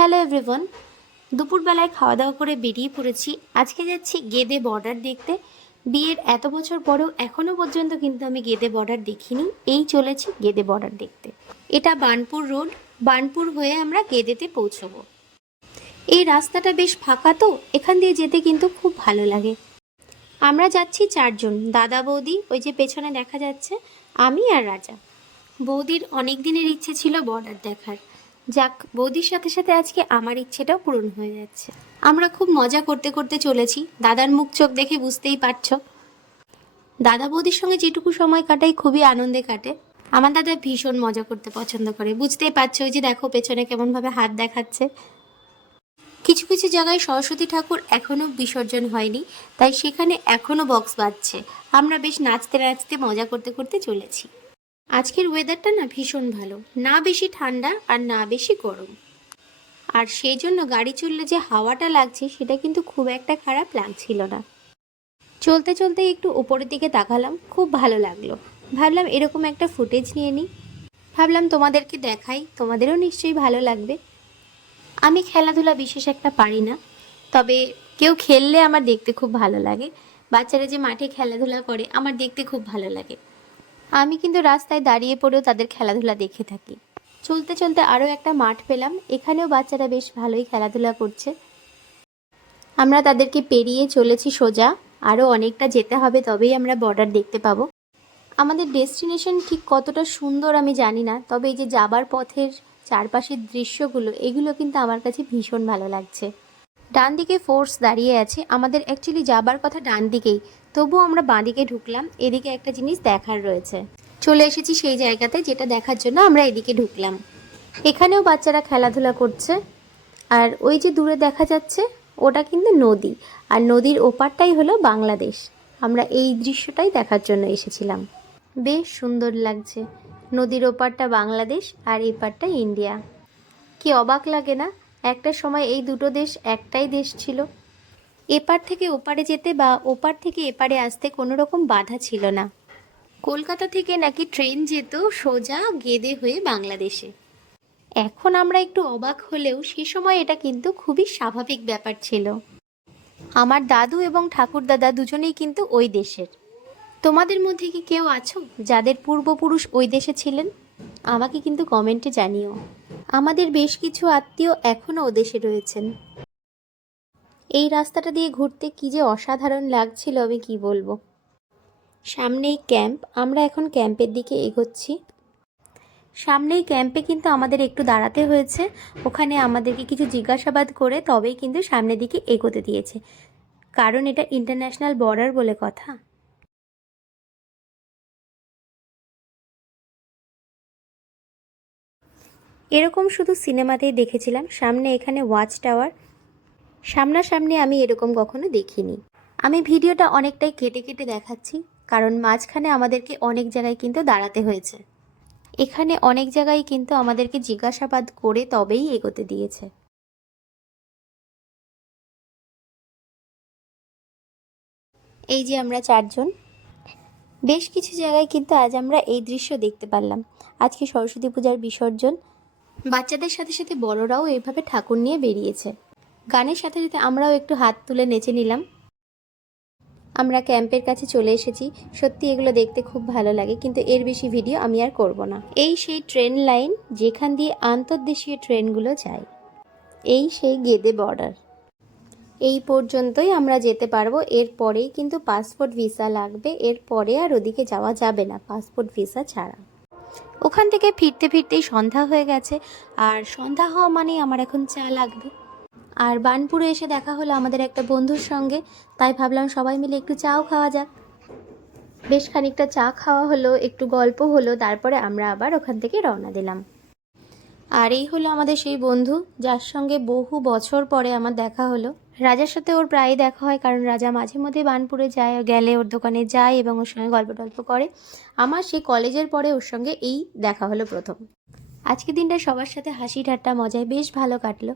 Hello everyone, দুপুরবেলায় খাওয়া দাওয়া করে বেরিয়ে পড়েছি। আজকে যাচ্ছি গেদে বর্ডার দেখতে। বিয়ের এত বছর পরেও এখনও পর্যন্ত কিন্তু আমি গেদে বর্ডার দেখিনি। এই চলেছি গেদে বর্ডার দেখতে। এটা বানপুর রোড। বানপুর হয়ে আমরা গেদেতে পৌঁছবো। এই রাস্তাটা বেশ ফাঁকা তো, এখান দিয়ে যেতে কিন্তু খুব ভালো লাগে। আমরা যাচ্ছি চারজন, দাদা বৌদি, ওই যে পেছনে দেখা যাচ্ছে, আমি আর রাজা। বৌদির অনেক দিনের ইচ্ছে ছিল বর্ডার দেখার। যাক, বৌদির সাথে সাথে আজকে আমার ইচ্ছেটাও পূরণ হয়ে যাচ্ছে। আমরা খুব মজা করতে করতে চলেছি। দাদার মুখ চোখ দেখে বুঝতেই পারছ। দাদা বৌদির সঙ্গে যেটুকু সময় কাটাই খুবই আনন্দে কাটে। আমার দাদা ভীষণ মজা করতে পছন্দ করে। বুঝতেই পারছ যে দেখো, পেছনে কেমনভাবে হাত দেখাচ্ছে। কিছু কিছু জায়গায় সরস্বতী ঠাকুর এখনও বিসর্জন হয়নি, তাই সেখানে এখনও বক্স বাজছে। আমরা বেশ নাচতে নাচতে মজা করতে করতে চলেছি। আজকের ওয়েদারটা না ভীষণ ভালো। না বেশি ঠান্ডা আর না বেশি গরম। আর সেই জন্য গাড়ি চললে যে হাওয়াটা লাগছে, সেটা কিন্তু খুব একটা খারাপ লাগছিল না। চলতে চলতে একটু উপরের দিকে তাকালাম, খুব ভালো লাগল। ভাবলাম এরকম একটা ফুটেজ নিয়ে নিই। ভাবলাম তোমাদেরকে দেখাই, তোমাদেরও নিশ্চয়ই ভালো লাগবে। আমি খেলাধুলা বিশেষ একটা পারি না, তবে কেউ খেললে আমার দেখতে খুব ভালো লাগে। বাচ্চারা যে মাঠে খেলাধুলা করে, আমার দেখতে খুব ভালো লাগে। আমি কিন্তু রাস্তায় দাঁড়িয়ে পড়েও তাদের খেলাধুলা দেখে থাকি। চলতে চলতে আরও একটা মাঠ পেলাম, এখানেও বাচ্চারা বেশ ভালোই খেলাধুলা করছে। আমরা তাদেরকে পেরিয়ে চলেছি সোজা, আরও অনেকটা যেতে হবে তবেই আমরা বর্ডার দেখতে পাবো। আমাদের ডেস্টিনেশন ঠিক কতটা সুন্দর আমি জানি না, তবে এই যে যাবার পথের চারপাশের দৃশ্যগুলো, এগুলো কিন্তু আমার কাছে ভীষণ ভালো লাগছে। ডান দিকে ফোর্স দাঁড়িয়ে আছে, আমাদের অ্যাকচুয়ালি যাবার কথা ডান দিকেই তবুও আমরা বাঁদিকে ঢুকলাম, এদিকে একটা জিনিস দেখার রয়েছে। চলে এসেছি সেই জায়গাতে যেটা দেখার জন্য আমরা এদিকে ঢুকলাম। এখানেও বাচ্চারা খেলাধুলা করছে, আর ওই যে দূরে দেখা যাচ্ছে, ওটা কিন্তু নদী, আর নদীর ওপারটাই হলো বাংলাদেশ। আমরা এই দৃশ্যটাই দেখার জন্য এসেছিলাম। বেশ সুন্দর লাগছে। নদীর ওপারটা বাংলাদেশ, আর এই পারটা ইন্ডিয়া। কি অবাক লাগে না? একটা সময় এই দুটো দেশ একটাই দেশ ছিল। এপার থেকে ওপারে যেতে বা ওপার থেকে এপারে আসতে কোনো রকম বাধা ছিল না। কলকাতা থেকে নাকি ট্রেন যেত সোজা গেদে হয়ে বাংলাদেশে। এখন আমরা একটু অবাক হলেও সে সময় এটা কিন্তু খুবই স্বাভাবিক ব্যাপার ছিল। আমার দাদু এবং ঠাকুরদাদা দুজনেই কিন্তু ওই দেশের। তোমাদের মধ্যে কি কেউ আছো যাদের পূর্বপুরুষ ওই দেশে ছিলেন? আমাকে কিন্তু কমেন্টে জানিও। আমাদের বেশ কিছু আত্মীয় এখনও ও দেশে রয়েছেন। এই রাস্তাটা দিয়ে ঘুরতে কি যে অসাধারণ লাগছিল, আমি কি বলব? সামনেই ক্যাম্প, আমরা এখন ক্যাম্পের দিকে এগোচ্ছি। সামনেই ক্যাম্পে কিন্তু আমাদের একটু দাঁড়াতে হয়েছে। ওখানে আমাদেরকে কিছু জিজ্ঞাসাবাদ করে তবেই কিন্তু সামনের দিকে এগোতে দিয়েছে। কারণ এটা ইন্টারন্যাশনাল বর্ডার বলে কথা। এরকম শুধু সিনেমাতেই দেখেছিলাম। সামনে এখানে ওয়াচ টাওয়ার সামনাসামনি আমি এরকম কখনো দেখিনি। আমি ভিডিওটা অনেকটাই কেটে কেটে দেখাচ্ছি, কারণ মাঝখানে আমাদেরকে অনেক জায়গায় কিন্তু দাঁড়াতে হয়েছে। এখানে অনেক জায়গায় কিন্তু আমাদেরকে জিজ্ঞাসাবাদ করে তবেই এগোতে দিয়েছে। এই যে আমরা চারজন। বেশ কিছু জায়গায় কিন্তু আজ আমরা এই দৃশ্য দেখতে পারলাম। আজকে সরস্বতী পূজার বিসর্জন। বাচ্চাদের সাথে সাথে বড়রাও এইভাবে ঠাকুর নিয়ে বেরিয়েছে। গানের সাথে সাথে আমরাও একটু হাত তুলে নেচে নিলাম। আমরা ক্যাম্পের কাছে চলে এসেছি। সত্যি এগুলো দেখতে খুব ভালো লাগে, কিন্তু এর বেশি ভিডিও আমি আর করব না। এই সেই ট্রেন লাইন যেখান দিয়ে আন্তর্দেশীয় ট্রেনগুলো যায়। এই সেই গেদে বর্ডার। এই পর্যন্তই আমরা যেতে পারব এরপরেই, কিন্তু পাসপোর্ট ভিসা লাগবে এরপরে আর ওদিকে যাওয়া যাবে না পাসপোর্ট ভিসা ছাড়া। ওখান থেকে ফিরতে ফিরতেই সন্ধ্যা হয়ে গেছে, আর সন্ধ্যা হওয়া মানেই আমার এখন চা লাগবে। আর বানপুরে এসে দেখা হলো আমাদের একটা বন্ধুর সঙ্গে, তাই ভাবলাম সবাই মিলে একটু চাও খাওয়া যাক। বেশ খানিকটা চা খাওয়া হলো, একটু গল্প হলো, তারপরে আমরা আবার ওখান থেকে রওনা দিলাম। আর এই হলো আমাদের সেই বন্ধু, যার সঙ্গে বহু বছর পরে আমার দেখা হলো। রাজার সাথে ওর প্রায়ই দেখা হয়, কারণ রাজা মাঝে মধ্যে বানপুরে যায়, গেলে ওর দোকানে যায় এবং ওর সঙ্গে গল্প টল্প করে। আমার সেই কলেজের পরে ওর সঙ্গে এই দেখা হলো প্রথম। আজকে দিনটা সবার সাথে হাসি ঠাট্টা মজায় বেশ ভালো কাটলো।